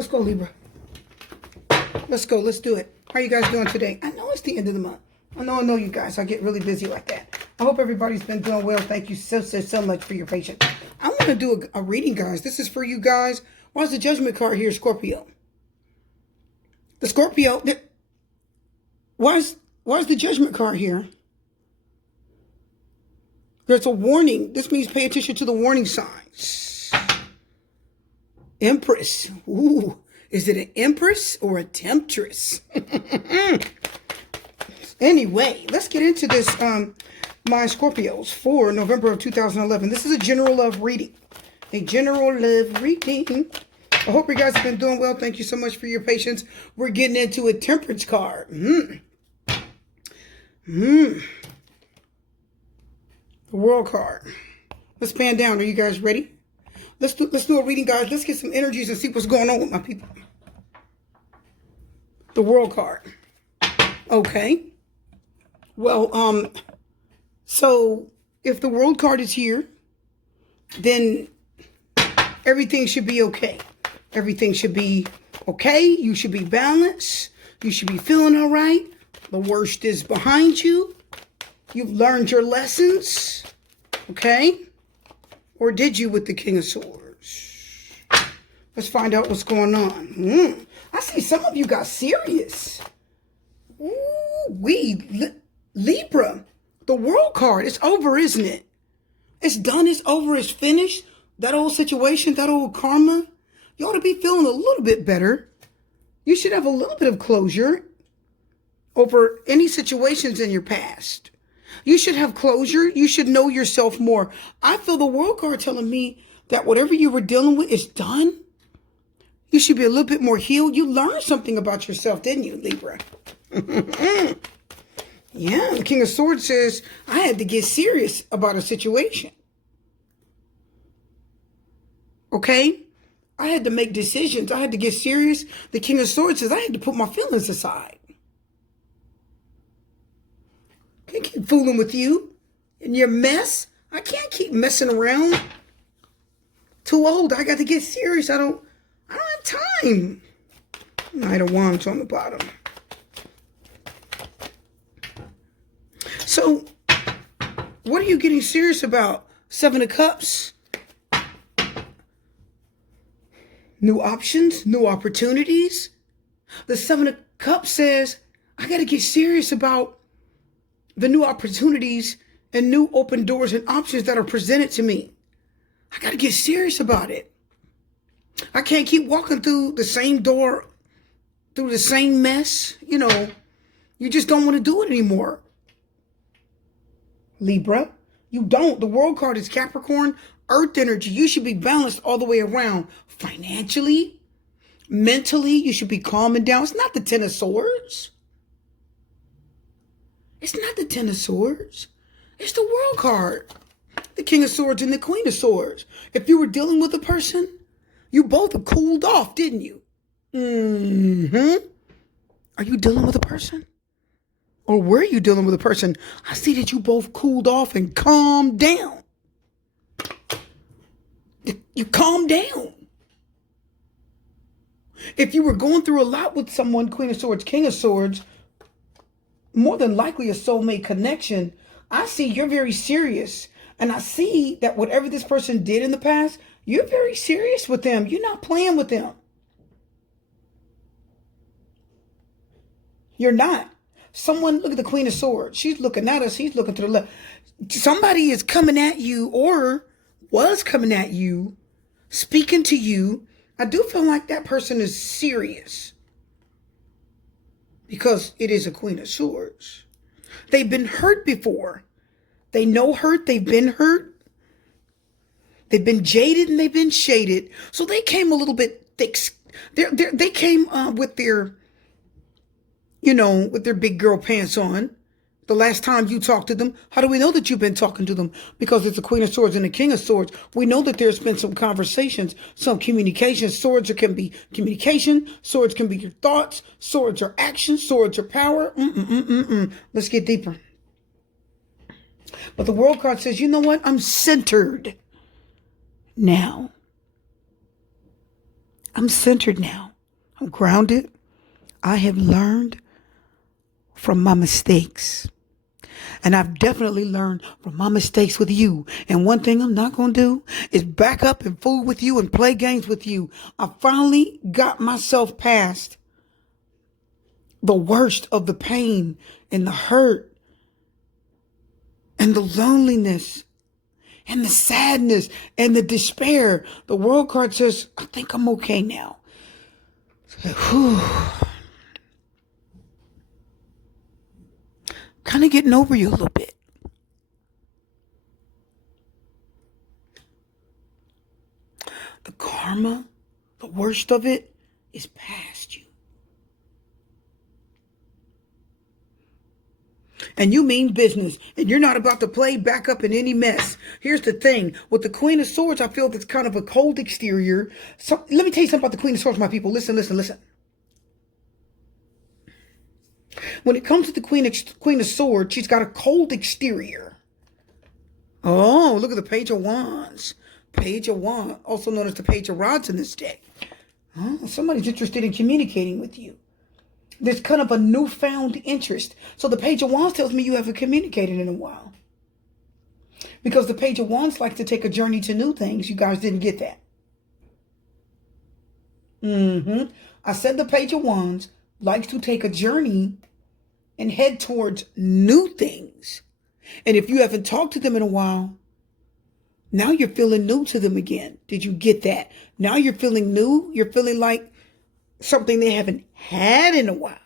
Let's go, Libra. Let's go. Let's do it. How are you guys doing today? I know it's the end of the month. I know you guys. I get really busy like that. I hope everybody's been doing well. Thank you so much for your patience. I want to do a reading, guys. This is for you guys. Why is the Judgment card here, Scorpio? The Scorpio. Why is the Judgment card here? There's a warning. This means pay attention to the warning signs. Empress. Ooh. Is it an empress or a temptress? Anyway, let's get into this, my Scorpios, for November of 2011. This is a general love reading. A general love reading. I hope you guys have been doing well. Thank you so much for your patience. We're getting into a Temperance card. The World card. Let's pan down. Are you guys ready? Let's do a reading, guys. Let's get some energies and see what's going on with my people. The World card. Okay. Well, so if the World card is here, then everything should be okay. Everything should be okay. You should be balanced. You should be feeling all right. The worst is behind you. You've learned your lessons. Okay? Or did you with the King of Swords? Let's find out what's going on. I see some of you got serious. Ooh, Libra, the World card, it's over, isn't it? It's done, it's over, it's finished. That old situation, that old karma, you ought to be feeling a little bit better. You should have a little bit of closure over any situations in your past. You should have closure. You should know yourself more. I feel the World card telling me that whatever you were dealing with is done. You should be a little bit more healed. You learned something about yourself, didn't you, Libra? Yeah, the King of Swords says, I had to get serious about a situation. Okay? I had to make decisions. I had to get serious. The King of Swords says, I had to put my feelings aside. I can't keep fooling with you and your mess. I can't keep messing around. Too old. I got to get serious. I don't have time. Knight of Wands on the bottom. So, what are you getting serious about? Seven of Cups. New options, new opportunities. The Seven of Cups says, I got to get serious about the new opportunities and new open doors and options that are presented to me. I got to get serious about it. I can't keep walking through the same door, through the same mess. You know, you just don't want to do it anymore. Libra, you don't. The World card is Capricorn, Earth energy. You should be balanced all the way around. Financially, mentally, you should be calming down. It's not the Ten of Swords. It's not the Ten of Swords. It's the World card. The King of Swords and the Queen of Swords. If you were dealing with a person, you both have cooled off, didn't you? Are you dealing with a person? Or were you dealing with a person? I see that you both cooled off and calmed down. You calmed down. If you were going through a lot with someone, Queen of Swords, King of Swords, more than likely a soulmate connection, I see you're very serious. And I see that whatever this person did in the past, you're very serious with them. You're not playing with them. You're not. Someone, look at the Queen of Swords. She's looking at us. He's looking to the left. Somebody is coming at you or was coming at you, speaking to you. I do feel like that person is serious because it is a Queen of Swords. They've been hurt before. They know hurt. They've been hurt. They've been jaded and they've been shaded. So they came a little bit thick. They came with their, with their big girl pants on. The last time you talked to them, how do we know that you've been talking to them? Because it's the Queen of Swords and the King of Swords. We know that there's been some conversations, some communication. Swords can be communication. Swords can be your thoughts. Swords are action. Swords are power. Let's get deeper. But the World card says, you know what? I'm centered now. I'm centered now. I'm grounded. I have learned from my mistakes. And I've definitely learned from my mistakes with you. And one thing I'm not going to do is back up and fool with you and play games with you. I finally got myself past the worst of the pain and the hurt and the loneliness and the sadness and the despair. The world card says, I think I'm okay now. Whew. Kind of getting over you a little bit. The karma, the worst of it, is past you. And you mean business, and you're not about to play back up in any mess. Here's the thing. With the Queen of Swords, I feel that's kind of a cold exterior. So, let me tell you something about the Queen of Swords, my people. Listen, listen, listen. When it comes to the Queen of Swords, she's got a cold exterior. Oh, look at the Page of Wands. Page of Wands, also known as the Page of Rods in this deck. Oh, somebody's interested in communicating with you. There's kind of a newfound interest. So the Page of Wands tells me you haven't communicated in a while. Because the Page of Wands likes to take a journey to new things. You guys didn't get that. I said the Page of Wands likes to take a journey and head towards new things. And if you haven't talked to them in a while, now you're feeling new to them again. Did you get that? Now you're feeling new. You're feeling like something they haven't had in a while.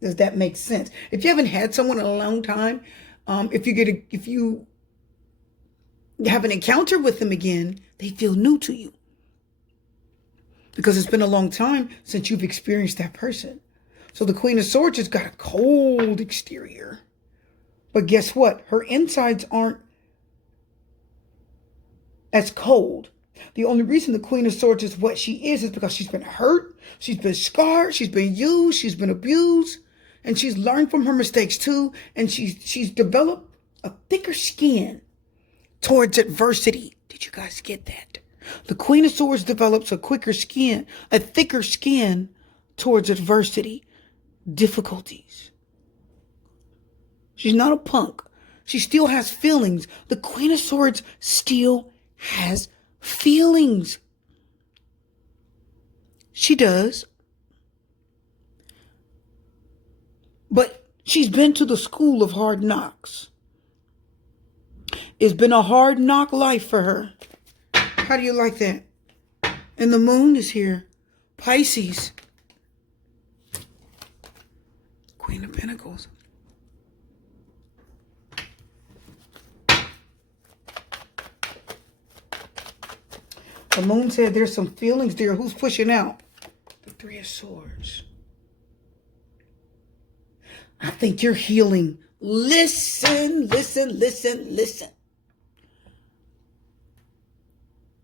Does that make sense? If you haven't had someone in a long time, if you have an encounter with them again, they feel new to you. Because it's been a long time since you've experienced that person. So the Queen of Swords has got a cold exterior. But guess what? Her insides aren't as cold. The only reason the Queen of Swords is what she is because she's been hurt, she's been scarred, she's been used, she's been abused, and she's learned from her mistakes too, and she's developed a thicker skin towards adversity. Did you guys get that? The Queen of Swords develops a thicker skin towards adversity, difficulties. She's not a punk. She still has feelings. The Queen of Swords still has feelings. She does. But she's been to the school of hard knocks. It's been a hard knock life for her. How do you like that? And the moon is here. Pisces. Queen of Pentacles. The moon said there's some feelings there. Who's pushing out? The Three of Swords. I think you're healing. Listen, listen, listen, listen.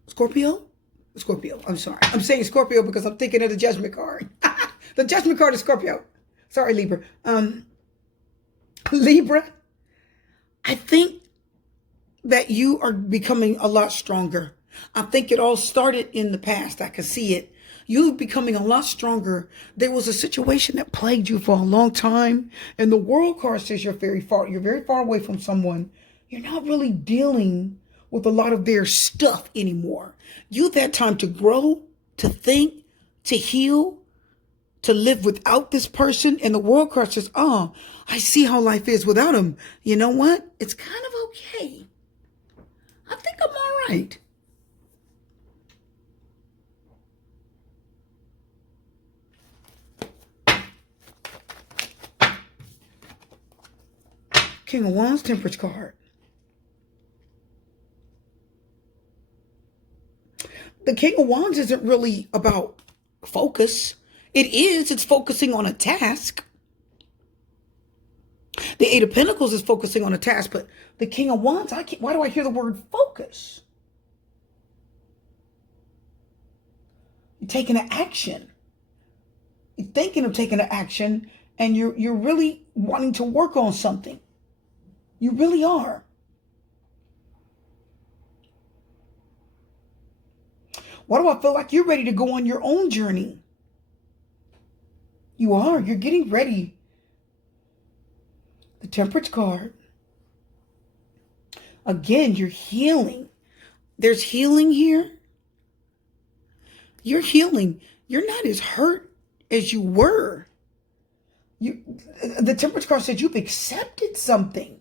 Scorpio? Scorpio. I'm sorry. I'm saying Scorpio because I'm thinking of the Judgment card. The Judgment card is Scorpio. Sorry, Libra. Libra, I think that you are becoming a lot stronger. I think it all started in the past. I can see it. You becoming a lot stronger. There was a situation that plagued you for a long time. And the World card says you're very far away from someone. You're not really dealing with a lot of their stuff anymore. You've had time to grow, to think, to heal, to live without this person. And the World card says, oh, I see how life is without him. You know what? It's kind of okay. I think I'm all right. King of Wands, Temperance card. The King of Wands isn't really about focus. It's focusing on a task. The Eight of Pentacles is focusing on a task, but the King of Wands, why do I hear the word focus? You're taking an action. You're thinking of taking an action, and you're really wanting to work on something. You really are. Why do I feel like you're ready to go on your own journey? You are. You're getting ready. The Temperance card. Again, you're healing. There's healing here. You're healing. You're not as hurt as you were. The Temperance card said you've accepted something.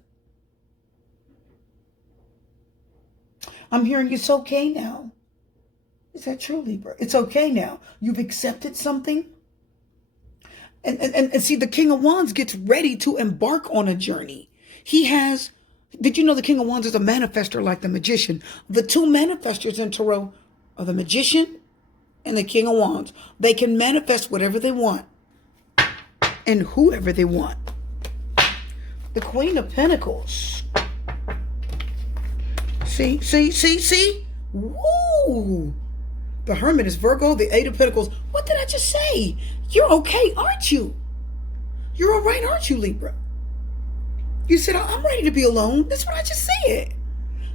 I'm hearing it's okay now. Is that true, Libra? It's okay now. You've accepted something. And see, the King of Wands gets ready to embark on a journey. Did you know the King of Wands is a manifester like the Magician? The two manifestors in Tarot are the Magician and the King of Wands. They can manifest whatever they want and whoever they want. The Queen of Pentacles. See? Woo! The Hermit is Virgo, the Eight of Pentacles. What did I just say? You're okay, aren't you? You're all right, aren't you, Libra? You said, I'm ready to be alone. That's what I just said.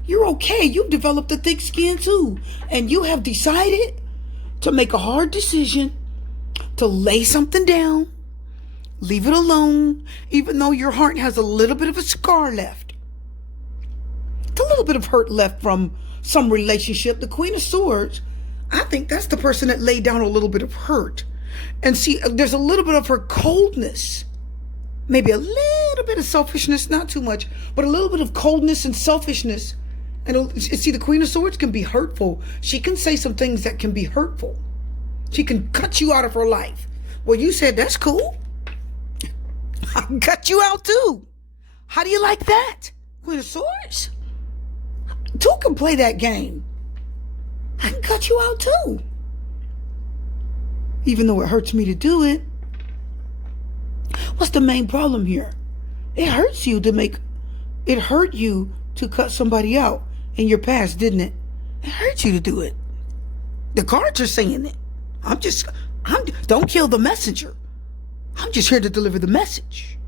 You're okay. You've developed a thick skin too. And you have decided to make a hard decision to lay something down, leave it alone, even though your heart has a little bit of a scar left. A little bit of hurt left from some relationship. The Queen of Swords, I think that's the person that laid down a little bit of hurt. And see, there's a little bit of her coldness. Maybe a little bit of selfishness, not too much, but a little bit of coldness and selfishness. And see, the Queen of Swords can be hurtful. She can say some things that can be hurtful. She can cut you out of her life. Well, you said, that's cool. I can cut you out too. How do you like that? Queen of Swords? Two can play that game. I can cut you out too. Even though it hurts me to do it. What's the main problem here? It hurts you it hurt you to cut somebody out in your past, didn't it? It hurt you to do it. The cards are saying it. Don't kill the messenger. I'm just here to deliver the message.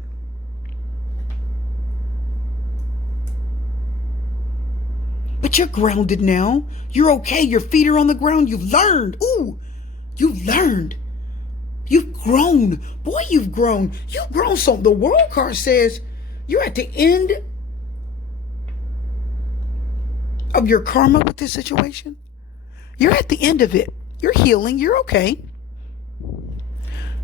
But you're grounded now. You're okay. Your feet are on the ground. You've learned. Ooh, you've learned. You've grown. Boy, you've grown. You've grown. So the World card says you're at the end of your karma with this situation. You're at the end of it. You're healing. You're okay.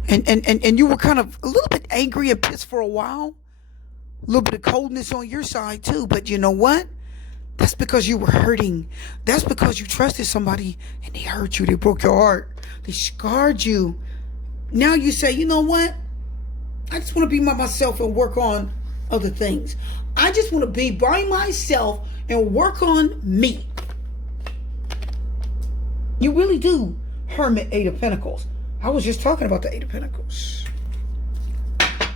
And you were kind of a little bit angry and pissed for a while. A little bit of coldness on your side too. But you know what? That's because you were hurting. That's because you trusted somebody and they hurt you. They broke your heart. They scarred you. Now you say, you know what? I just want to be by myself and work on other things. I just want to be by myself and work on me. You really do, Hermit, Eight of Pentacles. I was just talking about the Eight of Pentacles.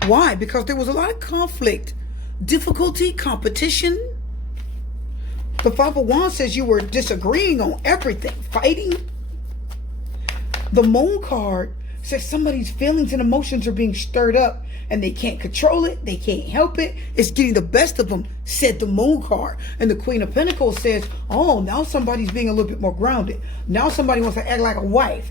Why? Because there was a lot of conflict, difficulty, competition. The Five of Wands says you were disagreeing on everything, fighting. The Moon card says somebody's feelings and emotions are being stirred up and they can't control it. They can't help it. It's getting the best of them, said the Moon card. And the Queen of Pentacles says, oh, now somebody's being a little bit more grounded. Now somebody wants to act like a wife.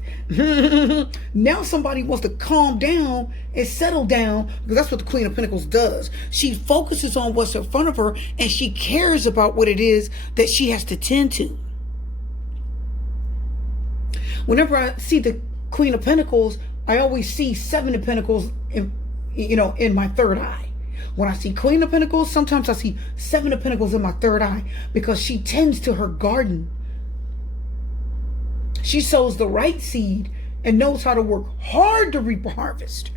Now somebody wants to calm down and settle down, because that's what the Queen of Pentacles does. She focuses on what's in front of her and she cares about what it is that she has to tend to. Whenever I see the Queen of Pentacles, I always see Seven of Pentacles in my third eye. When I see Queen of Pentacles, sometimes I see Seven of Pentacles in my third eye, because she tends to her garden. She sows the right seed and knows how to work hard to reap a harvest.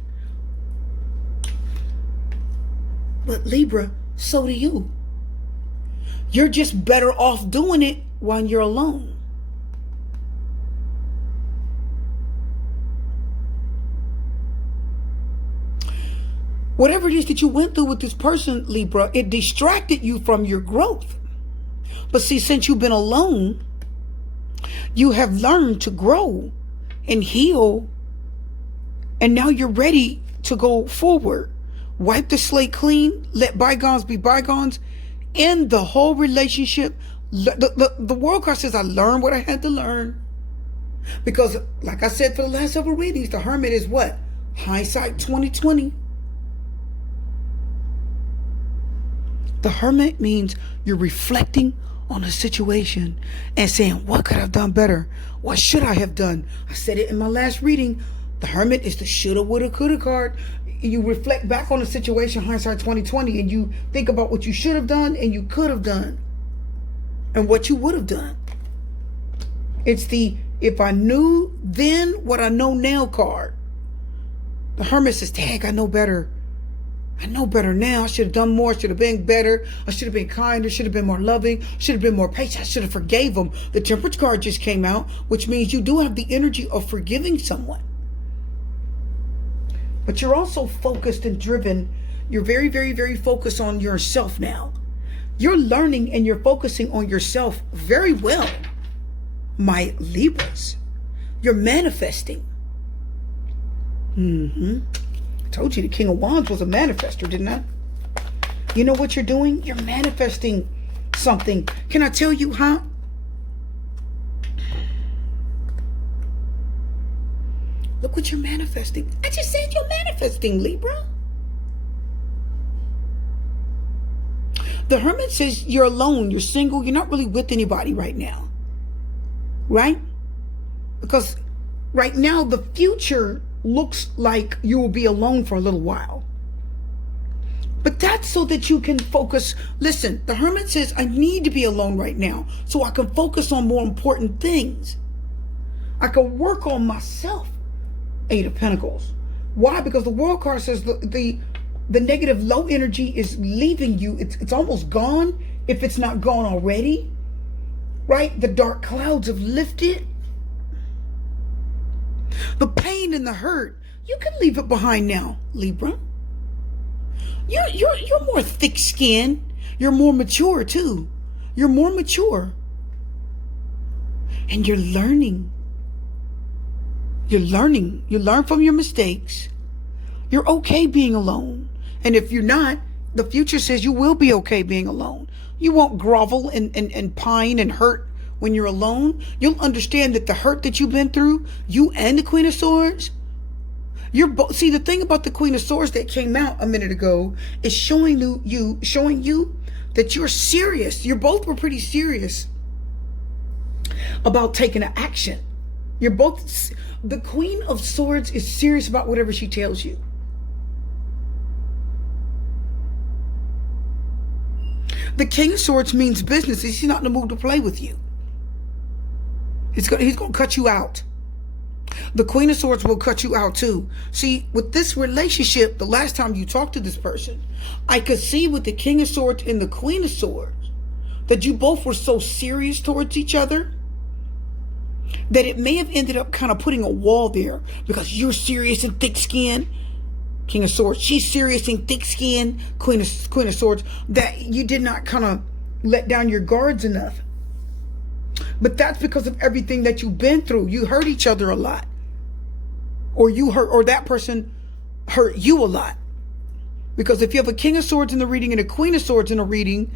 But Libra, so do you. You're just better off doing it when you're alone. Whatever it is that you went through with this person, Libra, it distracted you from your growth. But see, since you've been alone, you have learned to grow and heal. And now you're ready to go forward. Wipe the slate clean. Let bygones be bygones. End the whole relationship. The World card says, I learned what I had to learn. Because, like I said for the last several readings, the Hermit is what? Hindsight 2020. The Hermit means you're reflecting on a situation and saying, what could I have done better? What should I have done? I said it in my last reading. The Hermit is the shoulda, woulda, coulda card. You reflect back on the situation, hindsight 2020, and you think about what you should have done and you could have done and what you would have done. It's the if I knew then what I know now card. The Hermit says, dang, I know better. I know better now. I should have done more. I should have been better. I should have been kinder. Should have been more loving. Should have been more patient. I should have forgave them. The Temperance card just came out, which means you do have the energy of forgiving someone. But you're also focused and driven. You're very, very, very focused on yourself now. You're learning and you're focusing on yourself very well, my Libras. You're manifesting. I told you the King of Wands was a manifester, didn't I? You know what you're doing? You're manifesting something. Can I tell you, huh? Look what you're manifesting. I just said you're manifesting, Libra. The Hermit says you're alone, you're single, you're not really with anybody right now. Right? Because right now the future looks like you will be alone for a little while. But that's so that you can focus. Listen, the Hermit says, I need to be alone right now so I can focus on more important things. I can work on myself. Eight of Pentacles. Why? Because the World card says the negative low energy is leaving you. It's almost gone if it's not gone already. Right? The dark clouds have lifted. The pain and the hurt, you can leave it behind now, Libra. You're more thick-skinned. You're more mature too. You're more mature. And you're learning. You're learning. You learn from your mistakes. You're okay being alone. And if you're not, the future says you will be okay being alone. You won't grovel and pine and hurt when you're alone. You'll understand that the hurt that you've been through, you and the Queen of Swords, you're both. See, the thing about the Queen of Swords that came out a minute ago is showing you that you're serious. You both were pretty serious about taking an action. You're both. The Queen of Swords is serious about whatever she tells you. The King of Swords means business. He's not in the mood to play with you. He's going to cut you out. The Queen of Swords will cut you out too. See, with this relationship, the last time you talked to this person, I could see with the King of Swords and the Queen of Swords that you both were so serious towards each other that it may have ended up kind of putting a wall there because you're serious and thick-skinned. King of Swords, she's serious and thick-skinned. Queen of Swords, that you did not kind of let down your guards enough. But that's because of everything that you've been through. You hurt each other a lot. Or that person hurt you a lot. Because if you have a King of Swords in the reading and a Queen of Swords in a reading,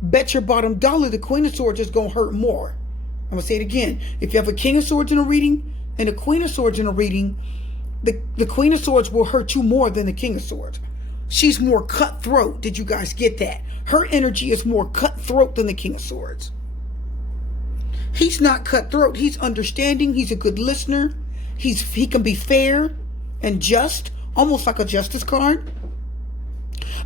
bet your bottom dollar the Queen of Swords is going to hurt more. I'm going to say it again. If you have a King of Swords in a reading and a Queen of Swords in a reading, the Queen of Swords will hurt you more than the King of Swords. She's more cutthroat. Did you guys get that? Her energy is more cutthroat than the King of Swords. He's not cutthroat. He's understanding. He's a good listener. He can be fair and just, almost like a justice card.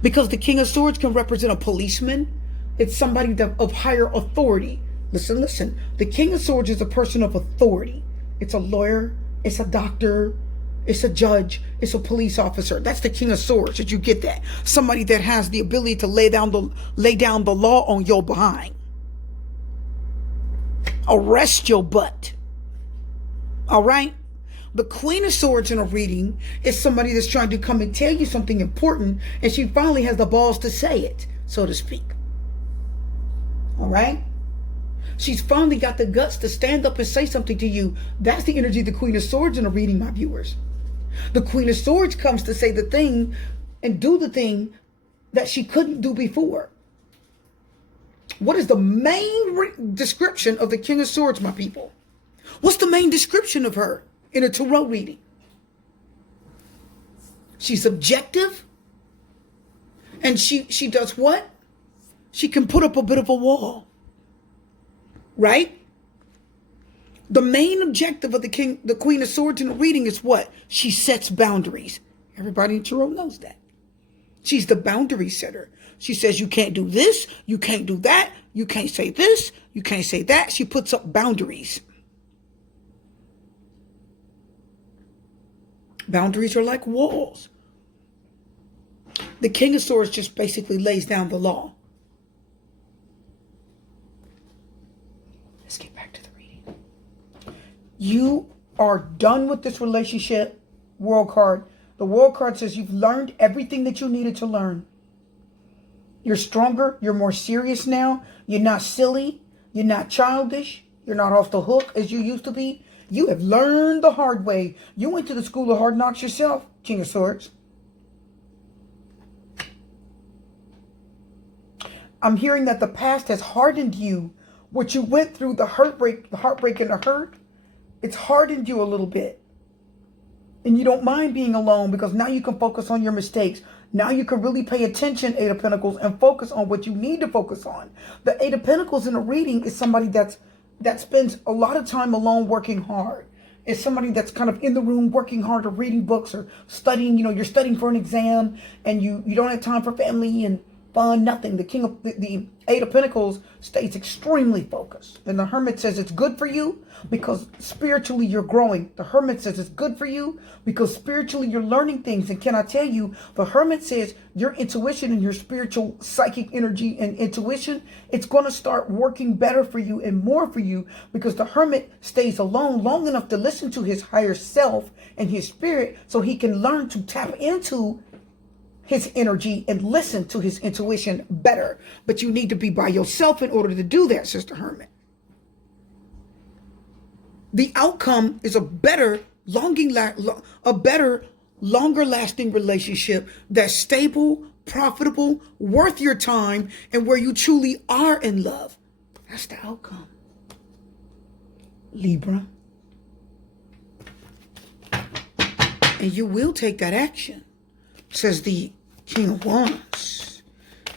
Because the King of Swords can represent a policeman. It's somebody of higher authority. Listen. The King of Swords is a person of authority. It's a lawyer. It's a doctor. It's a judge. It's a police officer. That's the King of Swords. Did you get that? Somebody that has the ability to lay down the law on your behind. Arrest your butt. All right? The Queen of Swords in a reading is somebody that's trying to come and tell you something important, and she finally has the balls to say it, so to speak. All right? She's finally got the guts to stand up and say something to you. That's the energy of the Queen of Swords in a reading, my viewers. The Queen of Swords comes to say the thing and do the thing that she couldn't do before. What is the main description of the King of Swords, my people? What's the main description of her in a tarot reading? She's objective. And she does what? She can put up a bit of a wall. Right? The main objective of the Queen of Swords in the reading is what? She sets boundaries. Everybody in tarot knows that. She's the boundary setter. She says you can't do this, you can't do that, you can't say this, you can't say that. She puts up boundaries. Boundaries are like walls. The King of Swords just basically lays down the law. Let's get back to the reading. You are done with this relationship, World card. The World card says you've learned everything that you needed to learn. You're stronger. You're more serious now. You're not silly. You're not childish. You're not off the hook as you used to be. You have learned the hard way. You went to the school of hard knocks yourself, King of Swords. I'm hearing that the past has hardened you. What you went through, the heartbreak and the hurt, it's hardened you a little bit. And you don't mind being alone because now you can focus on your mistakes. Now you can really pay attention, Eight of Pentacles, and focus on what you need to focus on. The Eight of Pentacles in a reading is somebody that spends a lot of time alone working hard. It's somebody that's kind of in the room working hard or reading books or studying. You know, you're studying for an exam and you don't have time for family and fun, nothing. The Eight of Pentacles stays extremely focused. And the Hermit says it's good for you because spiritually you're growing. The Hermit says it's good for you because spiritually you're learning things. And can I tell you, the Hermit says your intuition and your spiritual psychic energy and intuition, it's going to start working better for you and more for you because the Hermit stays alone long enough to listen to his higher self and his spirit so he can learn to tap into his energy and listen to his intuition better. But you need to be by yourself in order to do that, Sister Hermit. The outcome is a better, longer lasting relationship that's stable, profitable, worth your time, and where you truly are in love. That's the outcome. Libra. And you will take that action, says the King of Wands.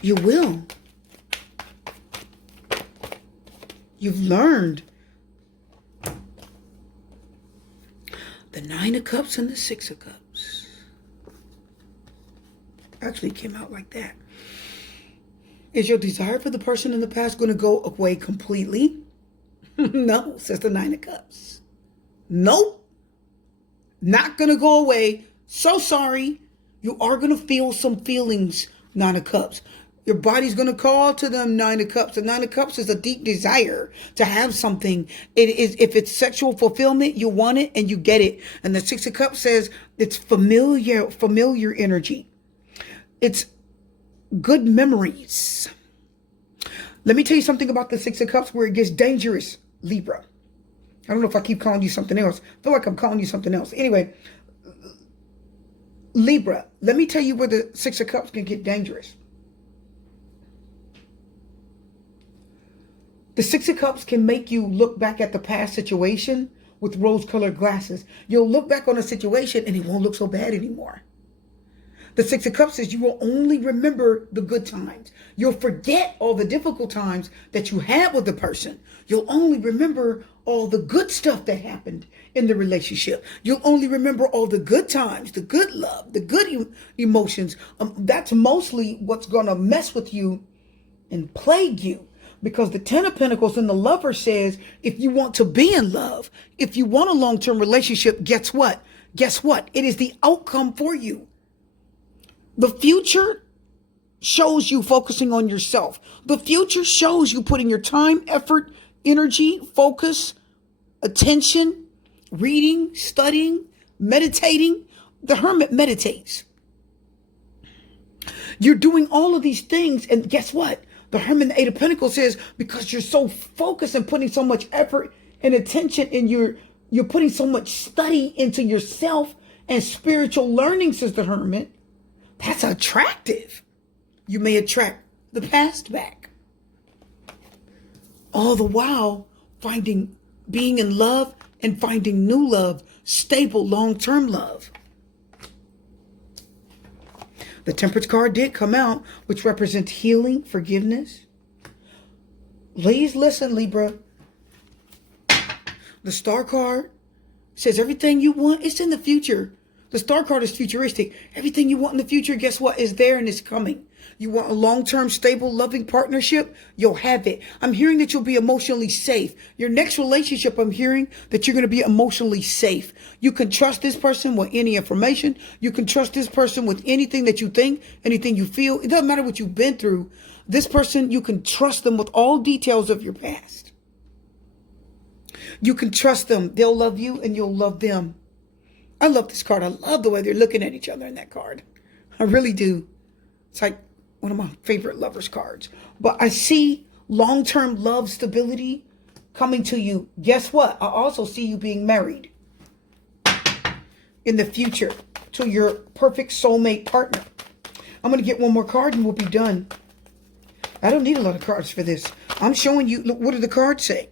You will. You've learned. The Nine of Cups and the Six of Cups. Actually came out like that. Is your desire for the person in the past going to go away completely? No, says the Nine of Cups. Nope. Not going to go away. So sorry. You are going to feel some feelings, Nine of Cups. Your body's going to call to them, Nine of Cups. The Nine of Cups is a deep desire to have something. It is, if it's sexual fulfillment, you want it and you get it. And the Six of Cups says it's familiar energy. It's good memories. Let me tell you something about the Six of Cups where it gets dangerous, Libra. I don't know if I keep calling you something else. I feel like I'm calling you something else. Anyway, Libra, let me tell you where the Six of Cups can get dangerous. The Six of Cups can make you look back at the past situation with rose-colored glasses. You'll look back on a situation and it won't look so bad anymore. The Six of Cups says you will only remember the good times. You'll forget all the difficult times that you had with the person. You'll only remember all the good stuff that happened in the relationship. You'll only remember all the good times, the good love, the good emotions. That's mostly what's going to mess with you and plague you. Because the Ten of Pentacles and the Lover says, if you want to be in love, if you want a long-term relationship, guess what? Guess what? It is the outcome for you. The future shows you focusing on yourself. The future shows you putting your time, effort, energy, focus, attention, reading, studying, meditating. The Hermit meditates. You're doing all of these things, and guess what? The Hermit, the Eight of Pentacles says, because you're so focused and putting so much effort and attention and you're putting so much study into yourself and spiritual learning, says the Hermit, that's attractive. You may attract the past back. All the while being in love and finding new love, stable, long-term love. The Temperance card did come out, which represents healing, forgiveness. Please listen, Libra. The Star card says everything you want, it's in the future. The Star card is futuristic. Everything you want in the future, guess what? Is there and is coming. You want a long-term, stable, loving partnership? You'll have it. I'm hearing that you'll be emotionally safe. Your next relationship, I'm hearing that you're going to be emotionally safe. You can trust this person with any information. You can trust this person with anything that you think, anything you feel. It doesn't matter what you've been through. This person, you can trust them with all details of your past. You can trust them. They'll love you and you'll love them. I love this card. I love the way they're looking at each other in that card. I really do. It's like one of my favorite lovers cards. But I see long-term love stability coming to you. Guess what? I also see you being married in the future to your perfect soulmate partner. I'm going to get one more card and we'll be done. I don't need a lot of cards for this. I'm showing you, look, what do the cards say?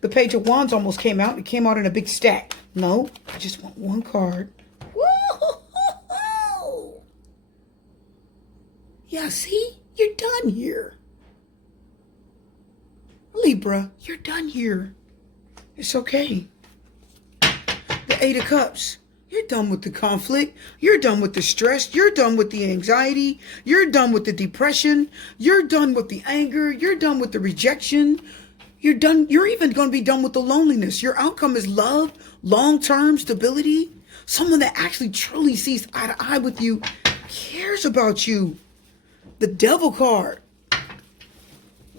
The Page of Wands almost came out. It came out in a big stack. No, I just want one card. Woo! Yeah, see? You're done here. Libra, you're done here. It's okay. The Eight of Cups. You're done with the conflict. You're done with the stress. You're done with the anxiety. You're done with the depression. You're done with the anger. You're done with the rejection. You're done. You're even going to be done with the loneliness. Your outcome is love, long-term stability. Someone that actually truly sees eye to eye with you, cares about you. The Devil card.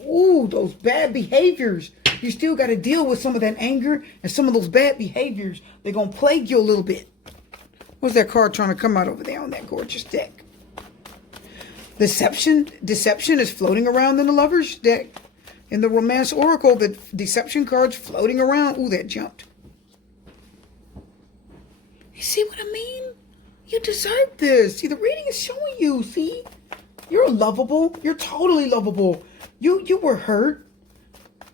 Ooh, those bad behaviors. You still got to deal with some of that anger and some of those bad behaviors. They're going to plague you a little bit. What's that card trying to come out over there on that gorgeous deck? Deception is floating around in the Lover's deck. In the Romance Oracle, the Deception card's floating around. Ooh, that jumped. You see what I mean? You deserve this. See, the reading is showing you, see? You're lovable. You're totally lovable. You were hurt,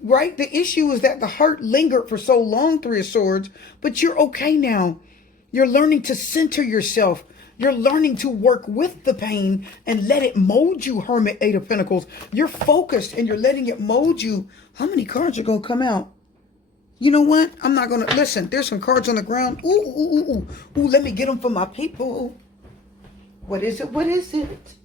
right? The issue is that the hurt lingered for so long, Three of Swords, but you're okay now. You're learning to center yourself. You're learning to work with the pain and let it mold you, Hermit, Eight of Pentacles. You're focused and you're letting it mold you. How many cards are going to come out? You know what? I'm not going to... Listen, there's some cards on the ground. Ooh, ooh, ooh, ooh. Ooh, let me get them for my people. What is it? What is it?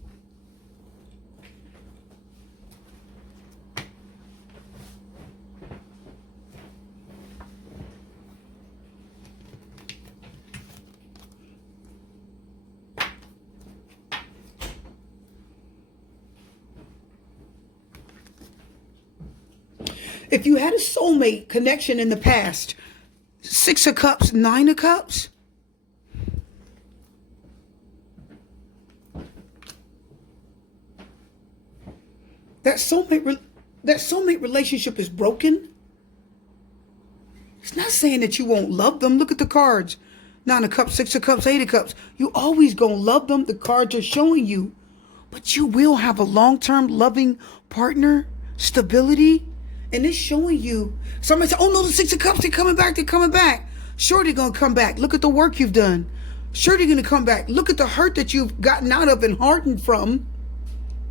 If you had a soulmate connection in the past, Six of Cups, Nine of Cups. That soulmate relationship is broken. It's not saying that you won't love them. Look at the cards. Nine of Cups, Six of Cups, Eight of Cups. You always gonna love them. The cards are showing you. But you will have a long-term loving partner, stability. And it's showing you. Somebody said, oh no, the Six of Cups, they're coming back, they're coming back. Sure, they're going to come back. Look at the work you've done. Sure, they're going to come back. Look at the hurt that you've gotten out of and hardened from.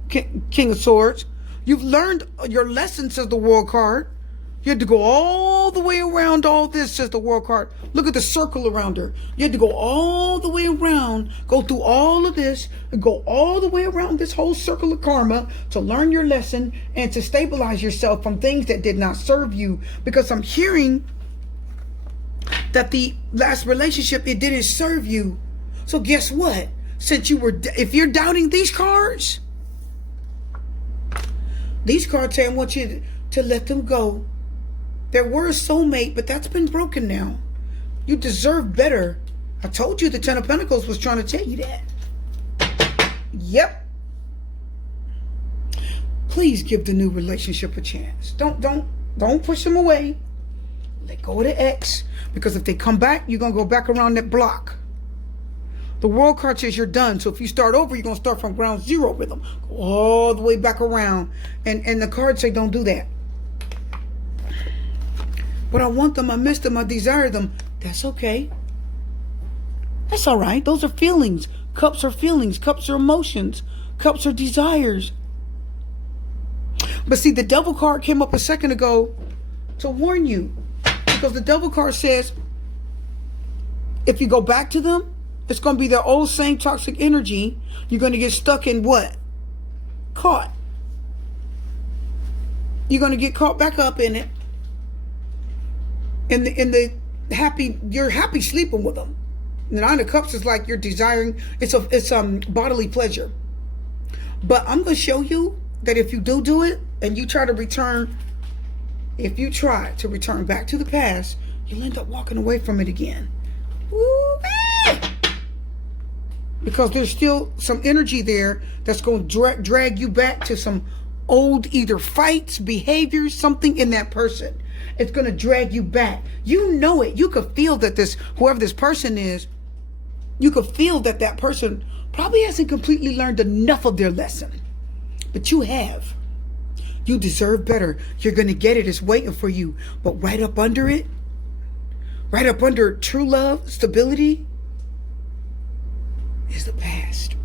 King of Swords. You've learned your lesson, says the World card. You had to go all the way around all this, says the World card. Look at the circle around her. You had to go all the way around, go through all of this, and go all the way around this whole circle of karma to learn your lesson and to stabilize yourself from things that did not serve you. Because I'm hearing that the last relationship, it didn't serve you. So guess what? Since if you're doubting these cards say I want you to let them go. There were a soulmate, but that's been broken now. You deserve better. I told you the Ten of Pentacles was trying to tell you that. Yep. Please give the new relationship a chance. Don't push them away. Let go of the ex. Because if they come back, you're going to go back around that block. The World card says you're done. So if you start over, you're going to start from ground zero with them. Go all the way back around. And the cards say don't do that. But I want them, I miss them, I desire them. That's okay. That's all right. Those are feelings. Cups are feelings. Cups are emotions. Cups are desires. But see, the devil card came up a second ago to warn you. Because the devil card says, if you go back to them, it's going to be their old same toxic energy. You're going to get stuck in what? Caught. You're going to get caught back up in it. In the happy, you're happy sleeping with them. The Nine of Cups is like you're desiring, it's bodily pleasure. But I'm going to show you that if you do it and you try to return, if you try to return back to the past, you'll end up walking away from it again. Woo-wee! Because there's still some energy there that's going to drag you back to some old either fights, behaviors, something in that person. It's going to drag you back. You know it. You could feel that whoever this person is, you could feel that that person probably hasn't completely learned enough of their lesson. But you have. You deserve better. You're going to get it. It's waiting for you. But right up under it, right up under true love, stability, is the past.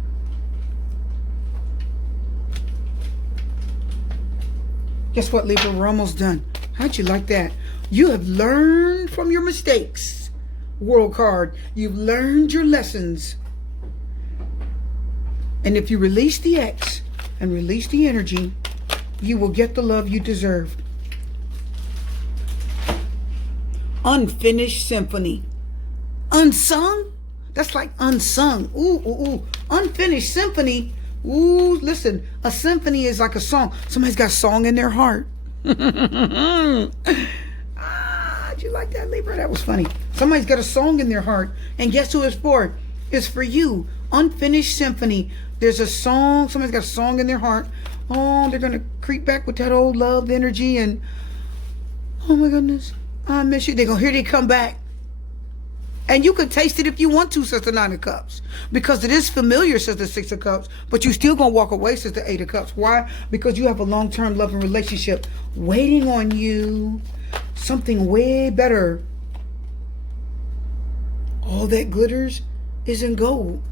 Guess what, Libra? We're almost done. How'd you like that? You have learned from your mistakes, World card. You've learned your lessons. And if you release the X and release the energy, you will get the love you deserve. Unfinished symphony. Unsung? That's like unsung. Ooh, ooh, ooh. Unfinished symphony. Ooh, listen. A symphony is like a song. Somebody's got a song in their heart. Did you like that, Libra? That was funny. Somebody's got a song in their heart. And guess who it's for? It's for you. Unfinished symphony. There's a song. Somebody's got a song in their heart. Oh, they're going to creep back with that old love energy. And, oh my goodness, I miss you. They're going to hear they come back. And you can taste it if you want to, says the Nine of Cups. Because it is familiar, says the Six of Cups. But you still going to walk away, says the Eight of Cups. Why? Because you have a long-term loving relationship waiting on you. Something way better. All that glitters isn't gold.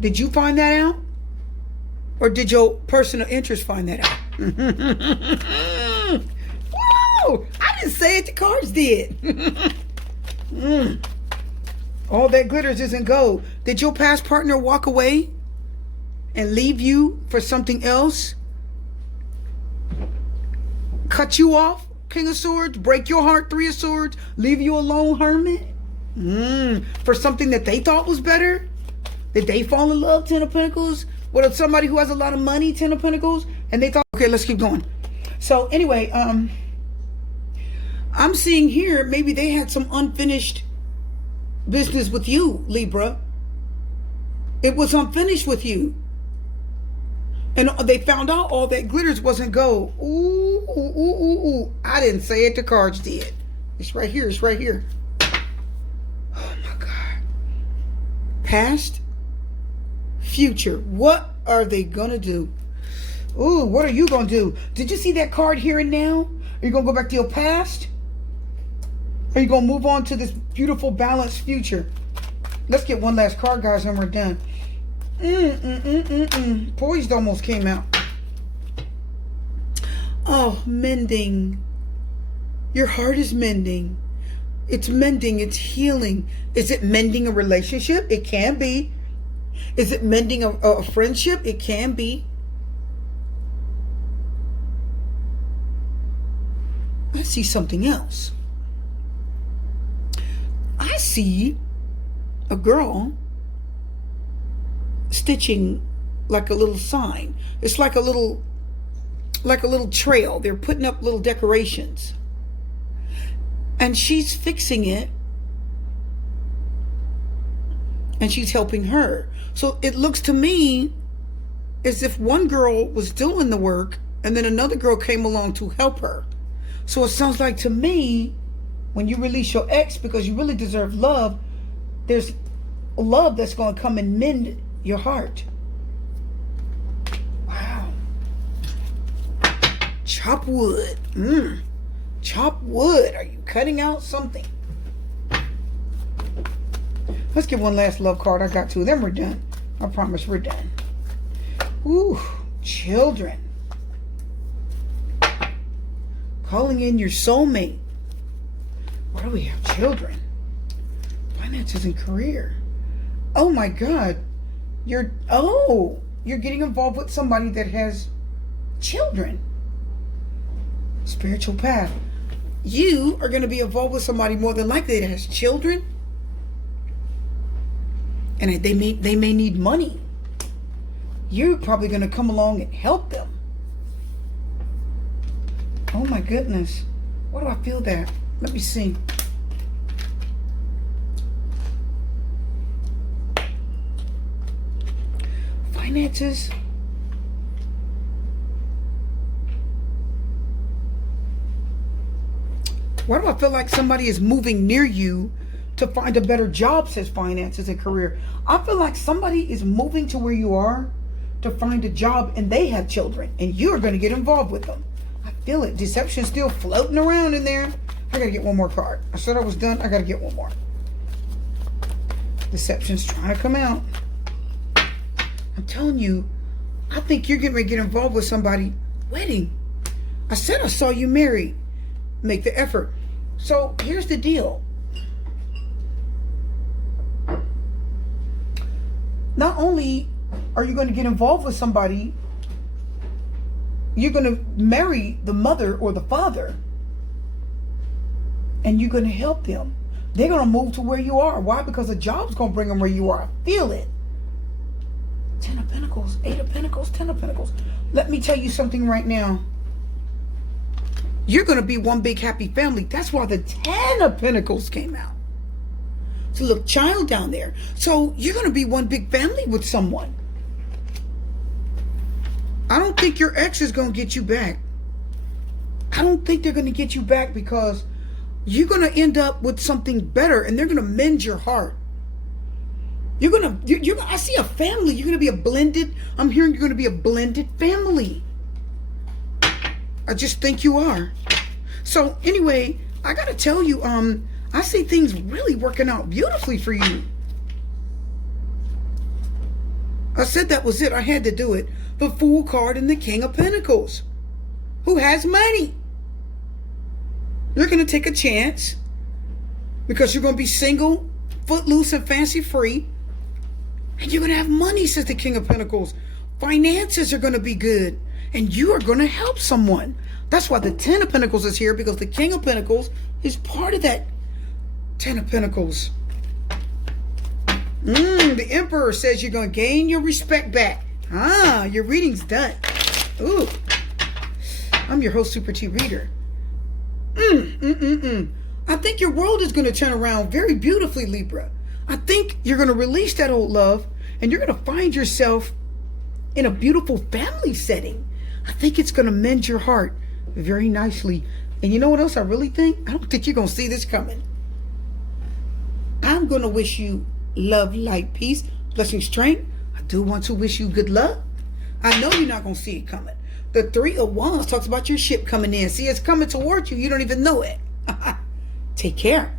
Did you find that out? Or did your personal interest find that out? Whoa! I didn't say it, the cards did. All that glitters isn't gold. Did your past partner walk away and leave you for something else? Cut you off, King of Swords? Break your heart, Three of Swords? Leave you alone, Hermit? For something that they thought was better? Did they fall in love, Ten of Pentacles? With somebody who has a lot of money, Ten of Pentacles? And they thought, okay, let's keep going. So anyway, I'm seeing here, maybe they had some unfinished business with you, Libra. It was unfinished with you. And they found out all that glitters wasn't gold. Ooh, ooh, ooh, ooh, ooh. I didn't say it, the cards did. It's right here, it's right here. Oh my God. Past, future. What are they gonna do? Ooh, what are you gonna do? Did you see that card here and now? Are you gonna go back to your past? Are you going to move on to this beautiful, balanced future? Let's get one last card, guys, and we're done. Poised almost came out. Oh, mending. Your heart is mending. It's mending. It's healing. Is it mending a relationship? It can be. Is it mending a friendship? It can be. I see something else. I see a girl stitching like a little sign. It's like a little trail. They're putting up little decorations. And she's fixing it. And she's helping her. So it looks to me as if one girl was doing the work and then another girl came along to help her. So it sounds like to me, when you release your ex because you really deserve love, there's love that's going to come and mend your heart. Wow. Chop wood. Chop wood. Are you cutting out something? Let's get one last love card. I got two. Then we're done. I promise we're done. Ooh, children. Calling in your soulmate. What do we have? Children. Finances and career. Oh my God. You're getting involved with somebody that has children. Spiritual path. You are going to be involved with somebody more than likely that has children. And they may need money. You're probably going to come along and help them. Oh my goodness. What do I feel that? Let me see. Finances. Why do I feel like somebody is moving near you to find a better job, says finances and career? I feel like somebody is moving to where you are to find a job and they have children and you're going to get involved with them. I feel it. Deception still floating around in there. I got to get one more card. I said I was done. I got to get one more. Deception's trying to come out. I'm telling you, I think you're getting ready to get involved with somebody. Wedding. I said I saw you married. Make the effort. So here's the deal. Not only are you going to get involved with somebody, you're going to marry the mother or the father. And you're going to help them. They're going to move to where you are. Why? Because a job's going to bring them where you are. I feel it. 10 of Pentacles, 8 of Pentacles, 10 of Pentacles. Let me tell you something right now. You're going to be one big happy family. That's why the 10 of Pentacles came out. It's a little child down there. So you're going to be one big family with someone. I don't think your ex is going to get you back. I don't think they're going to get you back because you're going to end up with something better and they're going to mend your heart. I see a family. You're going to be a blended, I'm hearing you're going to be a blended family. I just think you are. So anyway, I got to tell you, I see things really working out beautifully for you. I said that was it. I had to do it. The Fool card and the King of Pentacles. Who has money? You're going to take a chance because you're going to be single, footloose, and fancy free. And you're going to have money, says the King of Pentacles. Finances are going to be good. And you are going to help someone. That's why the 10 of Pentacles is here, because the King of Pentacles is part of that 10 of Pentacles. The Emperor says you're going to gain your respect back. Your reading's done. Ooh. I'm your host, Super T Reader. I think your world is going to turn around very beautifully, Libra. I think you're going to release that old love and you're going to find yourself in a beautiful family setting. I think it's going to mend your heart very nicely. And you know what else I really think? I don't think you're going to see this coming. I'm going to wish you love, light, peace, blessing, strength. I do want to wish you good luck. I know you're not going to see it coming. The 3 of Wands talks about your ship coming in. See, it's coming towards you. You don't even know it. Take care.